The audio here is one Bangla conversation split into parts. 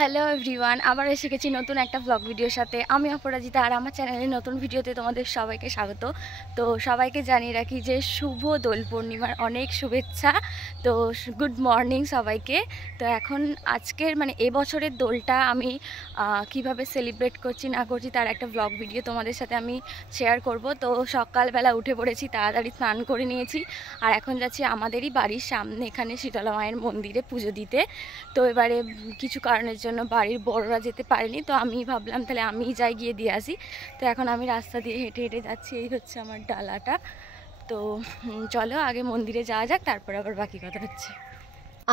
হ্যালো এভরিওয়ান, আবার এসে গেছি নতুন একটা ব্লগ ভিডিওর সাথে। আমি অপরাজিতা, আর আমার চ্যানেলের নতুন ভিডিওতে তোমাদের সবাইকে স্বাগত। তো সবাইকে জানিয়ে রাখি যে শুভ দোল পূর্ণিমার অনেক শুভেচ্ছা। তো গুড মর্নিং সবাইকে। তো এখন আজকের এবছরের দোলটা আমি কিভাবে সেলিব্রেট করছি না করছি তার একটা ব্লগ ভিডিও তোমাদের সাথে আমি শেয়ার করব। তো সকালবেলা উঠে পড়েছি, তাড়াতাড়ি স্নান করে নিয়েছি, আর এখন যাচ্ছি আমাদেরই বাড়ির সামনে এখানে শীতলা মায়ের মন্দিরে পুজো দিতে। তো এবারে কিছু কারণের জন্য বাড়ির বড়রা যেতে পারেনি, তো আমি ভাবলাম তাহলে আমিই যাই, গিয়ে দিয়ে আসি। তো এখন আমি রাস্তা দিয়ে হেঁটে হেঁটে যাচ্ছি, এই হচ্ছে আমার ডালাটা। তো চলো আগে মন্দিরে যাওয়া যাক, তারপর আবার বাকি কথা হচ্ছে।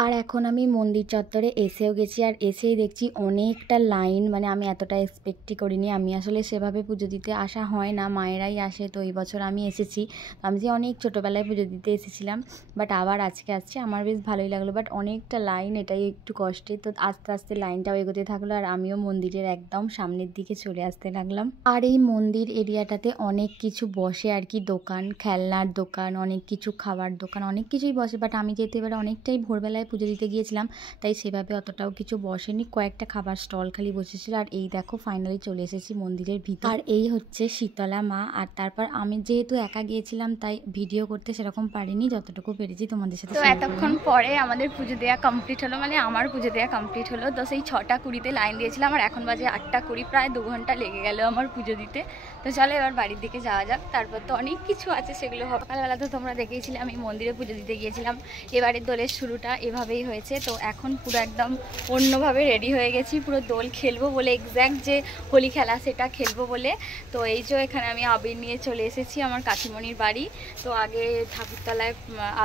আর এখন আমি মন্দির চত্বরে এসেও গেছি, আর এসেই দেখছি অনেকটা লাইন। আমি এতটা এক্সপেক্টই করিনি। আমি আসলে সেভাবে পুজো দিতে আসা হয় না, মায়েরাই আসে। তো এই বছর আমি এসেছি। আমি যে অনেক ছোটোবেলায় পুজো দিতে এসেছিলাম, বাট আবার আজকে আসছে, আমার বেশ ভালোই লাগলো। বাট অনেকটা লাইন, এটাই একটু কষ্টের। তো আস্তে আস্তে লাইনটাও এগোতে থাকলো, আর আমিও মন্দিরের একদম সামনের দিকে চলে আসতে লাগলাম। আর এই মন্দির এরিয়াটাতে অনেক কিছু বসে আর কি, দোকান, খেলনার দোকান, অনেক কিছু খাবার দোকান, অনেক কিছুই বসে। বাট আমি যেতে এবারে অনেকটাই ভোরবেলায় পুজো দিতে গিয়েছিলাম, তাই সেভাবে অতটাও কিছু বসেনি, কয়েকটা খাবার স্টল খালি বসেছিল। আর এই দেখো ফাইনালি চলে এসেছি মন্দিরের ভিতর। আর এই হচ্ছে শীতলা মা। আর তারপর আমি যেহেতু একা গিয়েছিলাম, তাই ভিডিও করতে সেরকম পারিনি, যতটুকু পেরেছি তোমাদের সাথে। তো এতক্ষণ পরে আমাদের পুজো দেওয়া কমপ্লিট হলো, আমার পুজো দেওয়া কমপ্লিট হলো। তো সেই 6:20 লাইন দিয়েছিলাম, আর এখন বাজে 8:20, প্রায় 2 ঘন্টা লেগে গেল আমার পুজো দিতে। তো চলো এবার বাড়ির দিকে যাওয়া যাক, তারপর তো অনেক কিছু আছে সেগুলো সকালবেলা তো তোমরা দেখেইছিলে আমি মন্দিরে পুজো দিতে গিয়েছিলাম। এবারে দোলের শুরুটা এভাবেই হয়েছে। তো এখন পুরো একদম অন্যভাবে রেডি হয়ে গেছি, পুরো দোল খেলবো বলে, এক্স্যাক্ট যে হোলি খেলা সেটা খেলবো বলে। তো এই যে এখানে আমি আবির নিয়ে চলে এসেছি আমার কাকিমণির বাড়ি। তো আগে ঠাকুরতলায়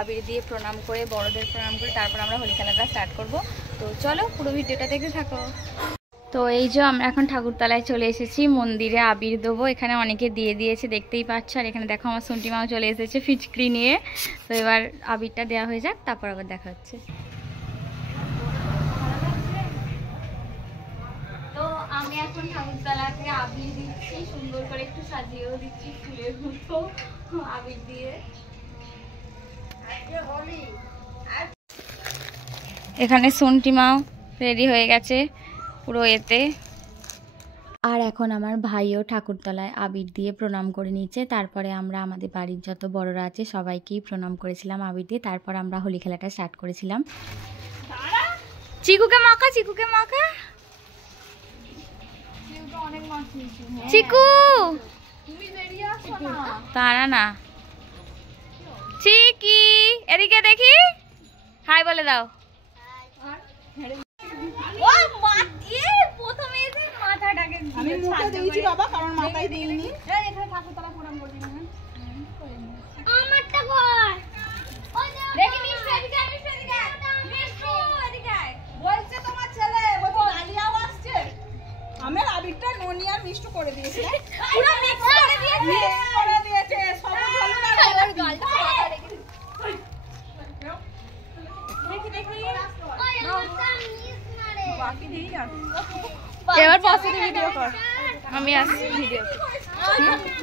আবির দিয়ে প্রণাম করে, বড়দের প্রণাম করে, তারপর আমরা হোলি খেলাটা স্টার্ট করব। তো চলো পুরো ভিডিওটা দেখতে থাকো। তো এই যে আমরা এখন ঠাকুরতলায় চলে এসেছি, মন্দিরে আবির দেবো। এখানে অনেকে দিয়ে দিয়েছে, দেখতেই পাচ্ছ। আর এখানে দেখো আমার সুন্টি মাও চলে এসেছে ফিচক্রি নিয়ে। তো এবার আবিরটা দেওয়া হয়ে যাক, তারপর আবার দেখা হচ্ছে। তো আমি এখন ঠাকুরতলাকে আবির দিচ্ছি, সুন্দর করে একটু সাজিয়েও দিচ্ছি ফুলের মতো আবির দিয়ে। এখানে সুন্টি মাও রেডি হয়ে গেছে পুরো এতে। আর এখন আমার ভাইও ঠাকুরতলায় আবির দিয়ে প্রণাম করে নিচ্ছে। তারপরে আমরা আমাদের বাড়ির যত বড়রা আছে সবাইকেই প্রণাম করেছিলাম আবির দিয়ে। তারপর আমরা হোলি খেলাটা স্টার্ট করেছিলাম। চিকুকে মাখা, চিকুকে মাখা, চিকু তারা না, চিকি এদিকে দেখি, হাই বলে দাও। আমি মুখে দিয়েছি বাবা, কারণ মাথায় দিইনি। আমারটা কর দেখি, মিষ্টি এদিকে, মিষ্টি এদিকে, মিষ্টি এদিকে। বলছে তোমার ছেলে, বলছে ডালিয়াও আসছে। আমার আবিরটা ননি আর মিষ্টি করে দিয়েছে, পুরো মিক্স করে দিয়েছে, মিক্স করে দিয়েছে। সবুজ হলুদ আর আমার গালটা ফাটা রেখে দেখি দেখি। ওই আমারটা মিস মারে, বাকি দিই না। এবার পাশে ভিডিও কর, আমি আসছি ভিডিও।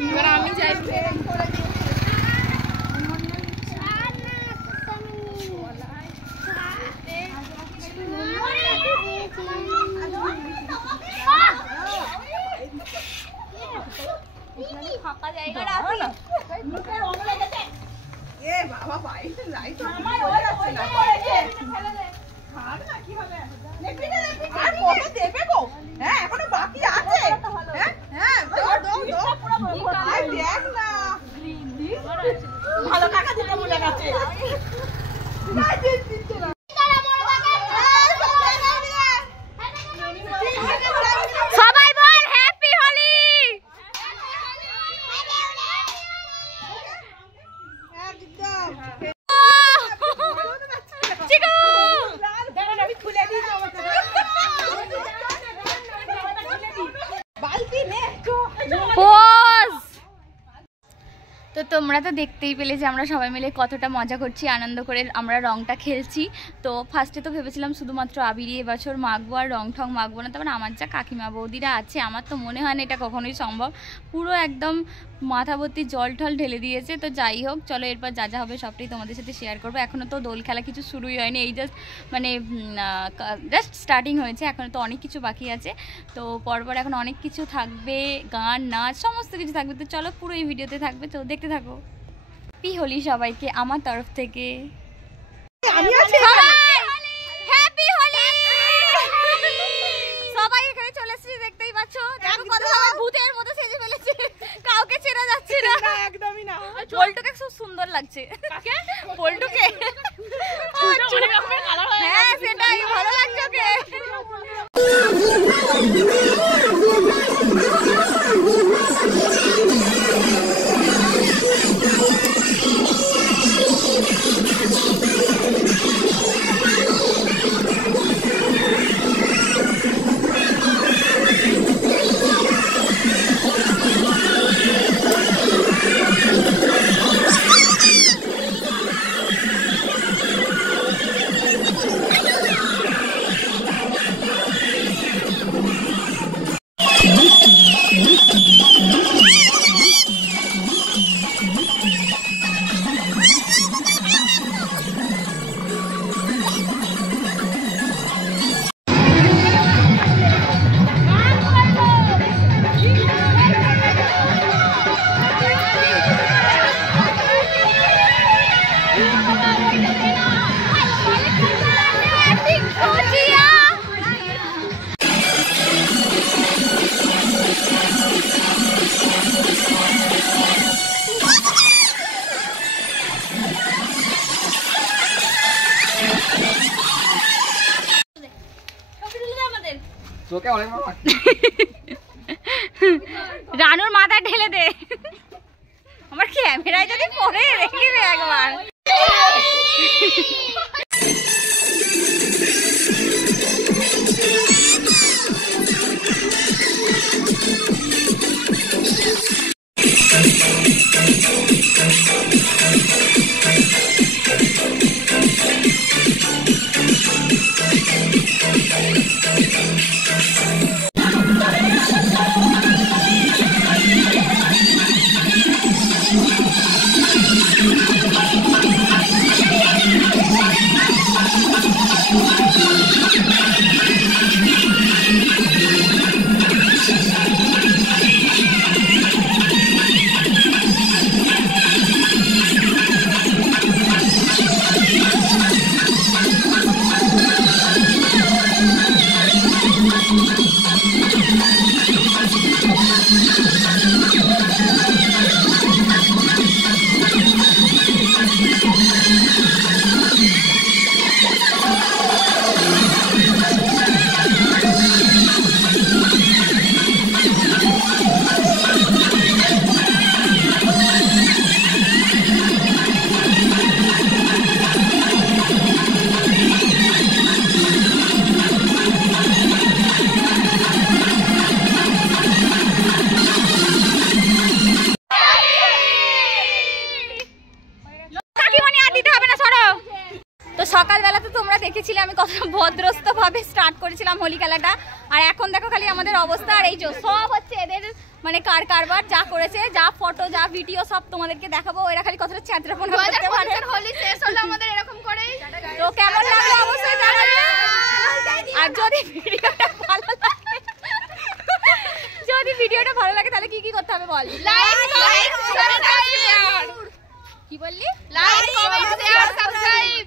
এবার আমি যাই। ফাঁকা জায়গা মুখে রং লেগেছে। এ বাবা, বাইরে যাই তো আমার হয়ে যাচ্ছে না। খাবে না কি হবে? নেপিটা নেপিটা আর কত দেবে গো? হ্যাঁ এখনো বাকি আছে। হ্যাঁ হ্যাঁ, দাও দাও দাও। আই দেখ না। তোমরা তো দেখতেই পেলে যে আমরা সবাই মিলে কতটা মজা করছি, আনন্দ করে আমরা রংটা খেলছি। তো ফার্স্টে তো ভেবেছিলাম শুধুমাত্র আবিরই এবছর মাখবো আর রং ঠং মাখবো না, তারপর আমার যা কাকিমা বৌদিরা আছে আমার তো মনে হয় না এটা কখনোই সম্ভব, পুরো একদম মাথা ভর্তি জল ঠল ঢেলে দিয়েছে। তো যাই হোক, চলো এরপর যা যা হবে সবটাই তোমাদের সাথে শেয়ার করবো। এখনও তো দোল খেলা কিছু শুরুই হয়নি, এই জাস্ট স্টার্টিং হয়েছে, এখনও তো অনেক কিছু বাকি আছে। তো পরপর এখন অনেক কিছু থাকবে, গান নাচ সমস্ত কিছু থাকবে। তো চলো পুরো এই ভিডিওতে থাকবে, তো দেখতে থাকো। হ্যাপি হোলি সবাইকে আমার তরফ থেকে। আমি আছি হ্যাপি হোলি। সবাই এখানে চলে এসেছে, দেখতেই পাচ্ছ, দেখো কত সবাই ভূতের মতো সেজে ফেলেছে, কাউকে চেনা যাচ্ছে না। একদমই না। পল্টুকে খুব সুন্দর লাগছে। পল্টুকে হ্যাঁ সেটাই ভালো লাগছে ওকে। রানুর মাথা ঢেলে দে, আমার ক্যামেরায় যদি পড়ে রেখে দে একবার। সকালবেলা তো তোমরা দেখেছিলে আমি কত ভদ্রস্থ ভাবে স্টার্ট করেছিলাম হোলি খেলাটা, আর এখন দেখো খালি আমাদের অবস্থা। আর এই যে সব হচ্ছে এদের মানে কারবার যা করেছে, যা ফটো যা ভিডিও সব তোমাদেরকে দেখাবো। এরা খালি কতটা চ্যাঁচড়াপন করতে পারে। হোলি শেষ হলো আমাদের এরকম করেই। তো কেমন লাগলো অবশ্যই জানাবে। আর যদি ভিডিওটা ভালো লাগে তাহলে কি কি করতে হবে বল? Like subscribe. কি বললি? Like comment share subscribe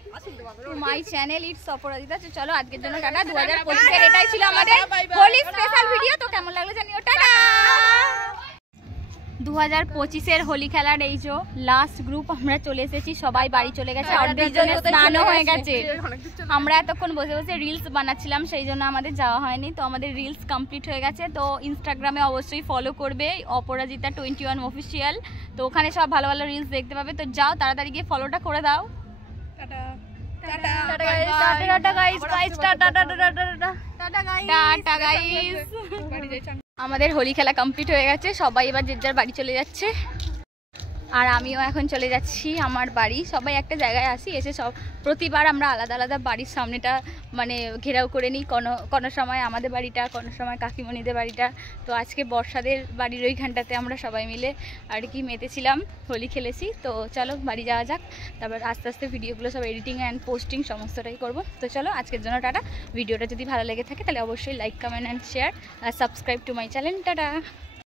to my channel it's Aparajita. চলো আজকের জন্য টাটা। 2025 এর এটাই ছিল আমাদের হোলি স্পেশাল ভিডিও। তো কেমন লাগলো জানিও। টাটা। 2025 এর হোলি খেলার এই যে লাস্ট গ্রুপ আমরা চলে এসেছি, সবাই বাড়ি চলে গেছে, অর্ধেকজনের স্নানও হয়ে গেছে। আমরা এতক্ষণ বসে বসে রিলস বানাচ্ছিলাম, সেই জন্য আমাদের যাওয়া হয়নি। তো আমাদের রিলস কমপ্লিট হয়ে গেছে। তো ইনস্টাগ্রামে অবশ্যই ফলো করবে অপরাজিতা 21 অফিসিয়াল। তো ওখানে সব ভালো ভালো রিলস দেখতে পাবে। তো যাও তাড়াতাড়ি গিয়ে ফলোটা করে দাও। Tata guys. আমাদের হোলি খেলা কমপ্লিট হয়ে গেছে, সবাই এবার যে যার বাড়ি চলে যাচ্ছে। আর আমিও এখন চলে যাচ্ছি আমার বাড়ি। সবাই একটা জায়গায় আসি, এসে সব প্রতিবার আমরা আলাদা আলাদা বাড়ির সামনেটা মানে ঘেরাও করে নিই। কোনো সময় আমাদের বাড়িটা, কোনো সময় কাকিমণিদের বাড়িটা। তো আজকে বর্ষাদের বাড়ির ওইখানটাতে আমরা সবাই মিলে আর কি মেতেছিলাম, হোলি খেলেছি। তো চলো বাড়ি যাওয়া যাক, তারপর আস্তে আস্তে ভিডিওগুলো সব এডিটিং অ্যান্ড পোস্টিং সমস্তটাই করব। তো চলো আজকের জন্য টাটা। ভিডিওটা যদি ভালো লেগে থাকে তাহলে অবশ্যই লাইক, কমেন্ট অ্যান্ড শেয়ার আর subscribe to my channel. Tata.